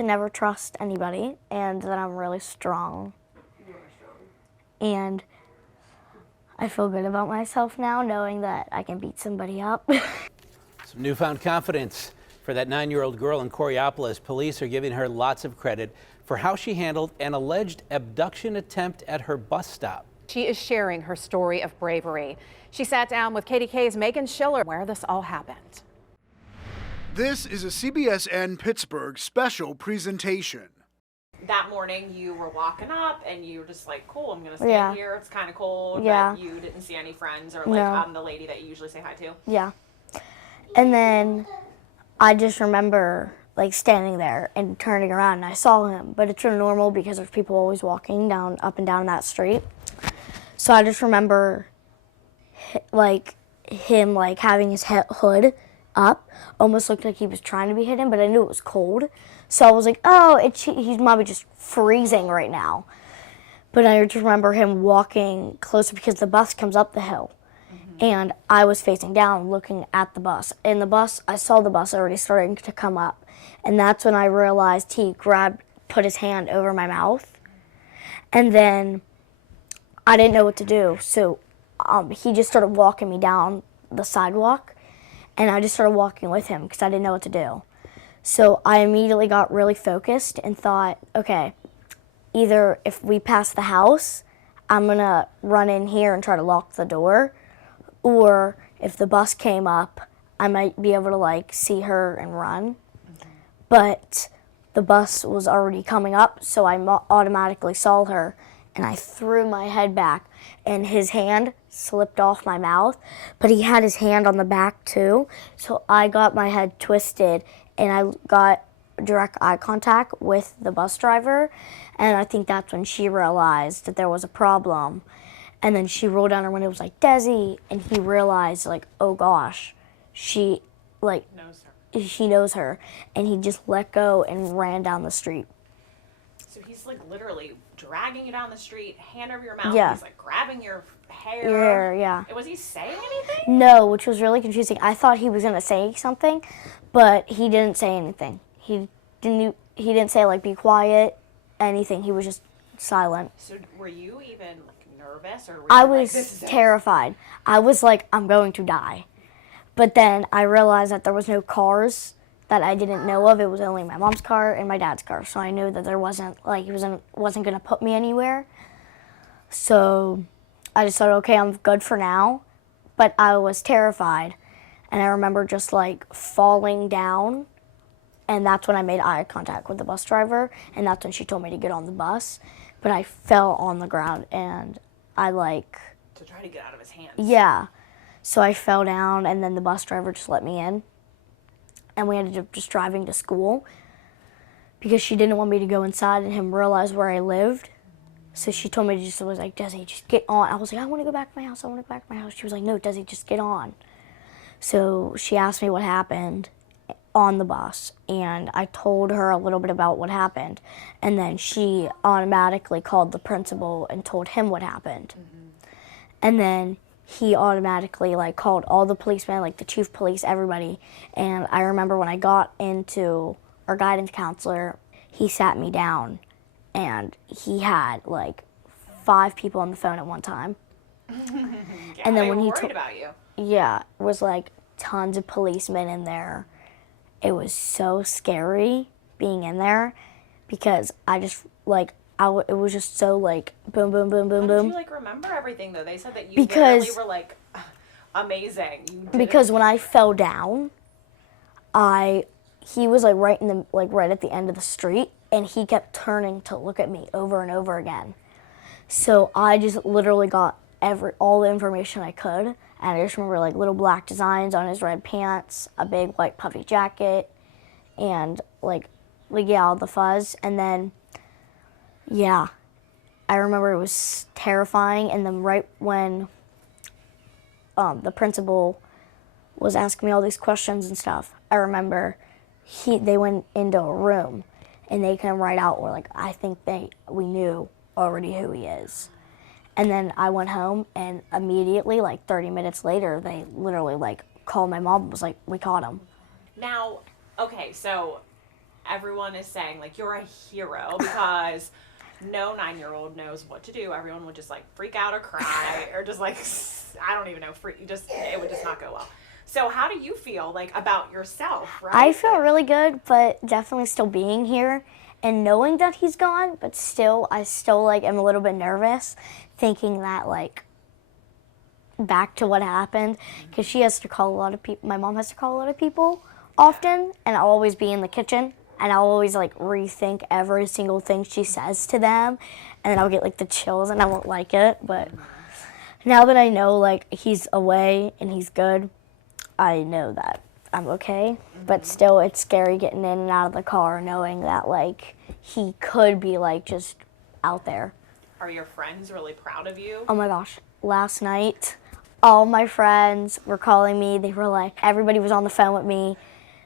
to never trust anybody and that I'm really strong. You are strong. And I feel good about myself now, knowing that I can beat somebody up. Some newfound confidence for that 9-year-old girl in Coraopolis. Police are giving her lots of credit for how she handled an alleged abduction attempt at her bus stop. She is sharing her story of bravery. She sat down with KDKA's Meghan Schiller where this all happened. This is a CBSN Pittsburgh special presentation. That morning you were walking up and you were just like, cool, I'm going to stand here. It's kind of cold. Yeah. But you didn't see any friends or like No. I'm the lady that you usually say hi to. Yeah. And then I just remember like standing there and turning around and I saw him, but it's really normal because there's people always walking up and down that street. So I just remember like him like having his hood up, almost looked like he was trying to be hidden, but I knew it was cold. So I was like, oh, he's probably just freezing right now. But I just remember him walking closer because the bus comes up the hill. And I was facing down looking at the bus. And the bus, I saw the bus already starting to come up. And that's when I realized he put his hand over my mouth. And then I didn't know what to do. So he just started walking me down the sidewalk. And I just started walking with him because I didn't know what to do. So I immediately got really focused and thought, okay, either if we pass the house, I'm going to run in here and try to lock the door. Or if the bus came up, I might be able to like see her and run. But the bus was already coming up, so I automatically saw her and I threw my head back and his hand slipped off my mouth, but he had his hand on the back too. So I got my head twisted and I got direct eye contact with the bus driver, and I think that's when she realized that there was a problem. And then she rolled down her window and was like, Desi, and he realized like, oh gosh, she knows her, and he just let go and ran down the street. So he's like literally dragging you down the street, hand over your mouth. Yeah. He's like grabbing your hair. Yeah. Was he saying anything? No, which was really confusing. I thought he was gonna say something, but he didn't say anything. He didn't say like be quiet, anything. He was just silent. So were you even like nervous or? Were I you was like, this is terrified. I was like, I'm going to die. But then I realized that there was no cars that I didn't know of. It was only my mom's car and my dad's car. So I knew that there wasn't like he wasn't gonna put me anywhere. So I just thought, okay, I'm good for now. But I was terrified, and I remember just like falling down. And that's when I made eye contact with the bus driver, and that's when she told me to get on the bus. But I fell on the ground, and I like... To try to get out of his hands. Yeah. So I fell down, and then the bus driver just let me in. And we ended up just driving to school because she didn't want me to go inside and him realize where I lived. So she told me to just, was like, Desi, just get on. I was like, I want to go back to my house. I want to go back to my house. She was like, no, Desi, just get on. So she asked me what happened on the bus, and I told her a little bit about what happened, and then she automatically called the principal and told him what happened. And then he automatically like called all the policemen, like the chief of police, everybody. And I remember when I got into our guidance counselor, he sat me down and he had like 5 people on the phone at one time. Yeah, and then they when were he worried about you. Yeah, it was like tons of policemen in there. It was so scary being in there because I just like it was just so like boom, boom, boom, boom, How boom. did you like remember everything though? They said that you Because- literally were like amazing. You did Because when I fell down, he was like right at the end of the street, and he kept turning to look at me over and over again. So I just literally got all the information I could, and I just remember like little black designs on his red pants, a big white puffy jacket, and like yeah, all the fuzz. And then yeah, I remember it was terrifying. And then right when the principal was asking me all these questions and stuff, I remember they went into a room and they came right out where like I think we knew already who he is. And then I went home, and immediately like 30 minutes later they literally like called my mom and was like, we caught him. Now, okay, so everyone is saying, like, you're a hero because no 9-year-old knows what to do. Everyone would just, like, freak out or cry or just, like, I don't even know, it would just not go well. So how do you feel, like, about yourself, right? I feel really good, but definitely still being here and knowing that he's gone, but still, I still, like, am a little bit nervous thinking that, like, back to what happened, because she has to call a lot of people, my mom has to call a lot of people often, and I'll always be in the kitchen, and I'll always, like, rethink every single thing she says to them, and then I'll get, like, the chills, and I won't like it, but now that I know, like, he's away and he's good, I know that I'm okay, but still, it's scary getting in and out of the car knowing that, like, he could be, like, just out there. Are your friends really proud of you? Oh my gosh, last night, all my friends were calling me. They were like, everybody was on the phone with me.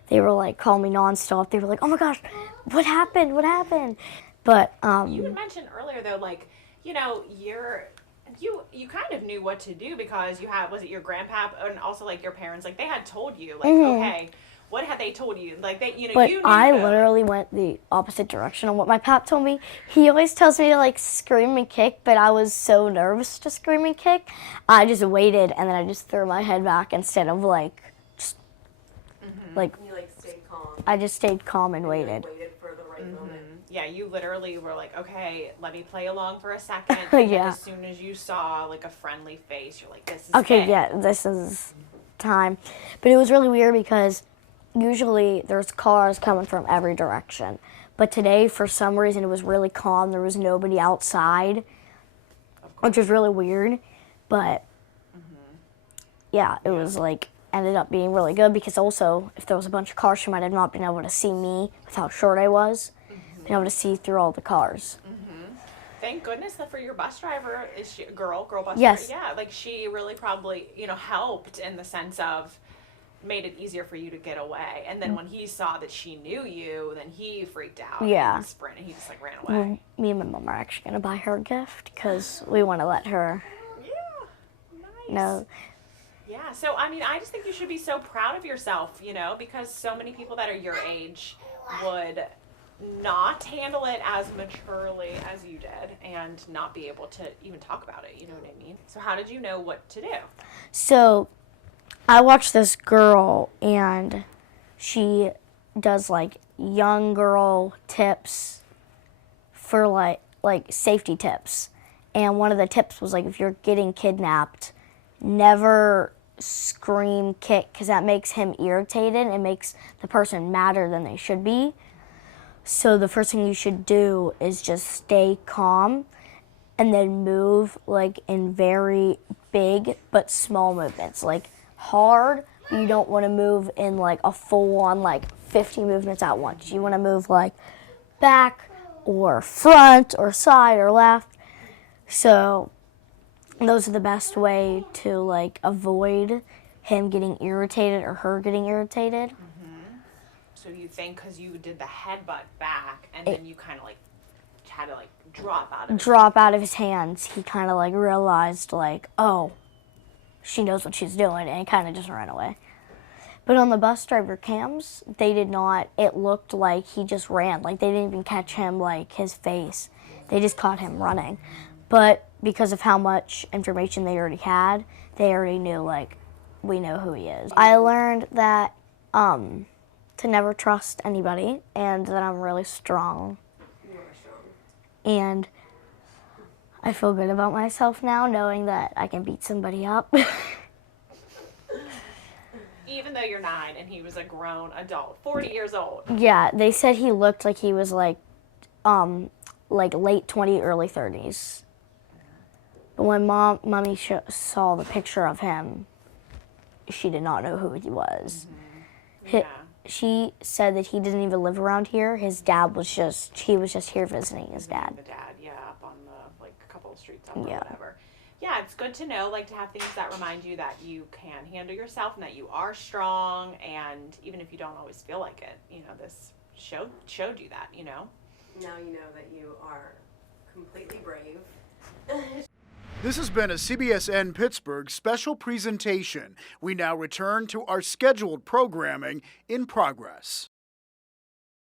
They were like calling me nonstop. They were like, oh my gosh, what happened? What happened? But you had mentioned earlier though, like, you know, you kind of knew what to do because you had, was it your grandpa and also like your parents, like they had told you, like, okay, what had they told you? Like they, you know, but you knew I though. literally went the opposite direction of what my pap told me. He always tells me to like scream and kick, but I was so nervous to scream and kick. I just waited and then I just threw my head back instead of like, just like, You like stayed calm. I just stayed calm and waited. Waited for the right moment. Yeah, you literally were like, okay, let me play along for a second. And then Yeah. as soon as you saw like a friendly face, you're like, this is Okay, it. yeah, this is time. But it was really weird because usually there's cars coming from every direction. But today, for some reason, it was really calm. There was nobody outside, which was really weird. But yeah, it was like, ended up being really good because also, if there was a bunch of cars, she might have not been able to see me with how short I was, being able to see through all the cars. Thank goodness that for your bus driver, is she a girl bus Yes. driver? Yeah, like she really probably, you know, helped in the sense of made it easier for you to get away. And then when he saw that she knew you, then he freaked out. Yeah. And sprinted. He just like ran away. Me and my mom are actually going to buy her a gift because we want to let her Yeah. Nice. know. Yeah. So, I mean, I just think you should be so proud of yourself, you know, because so many people that are your age would not handle it as maturely as you did and not be able to even talk about it. You know what I mean? So how did you know what to do? So I watched this girl and she does like young girl tips for like safety tips. And one of the tips was like if you're getting kidnapped, never scream kick because that makes him irritated and makes the person madder than they should be. So the first thing you should do is just stay calm and then move like in very big but small movements. Like hard, you don't want to move in like a full on like 50 movements at once. You want to move like back or front or side or left. So those are the best way to like avoid him getting irritated or her getting irritated. So you think because you did the headbutt back and then you kind of like had to like drop out of his hands, he kind of like realized like, oh, she knows what she's doing, and kind of just ran away. But on the bus driver cams, they did not, it looked like he just ran. Like they didn't even catch him like his face. They just caught him running. But because of how much information they already had, they already knew like, we know who he is. I learned that to never trust anybody and that I'm really strong. You are strong. And I feel good about myself now knowing that I can beat somebody up. Even though you're 9 and he was a grown adult, 40 years old. Yeah, they said he looked like he was like late 20s, early 30s. But when mommy saw the picture of him, she did not know who he was. Yeah. She said that he didn't even live around here. His dad was he was just here visiting his dad. The dad, yeah, up on the like a couple of streets up or Yeah. whatever. Yeah, it's good to know, like to have things that remind you that you can handle yourself and that you are strong, and even if you don't always feel like it, you know, this showed you that, you know. Now you know that you are completely brave. This has been a CBSN Pittsburgh special presentation. We now return to our scheduled programming in progress.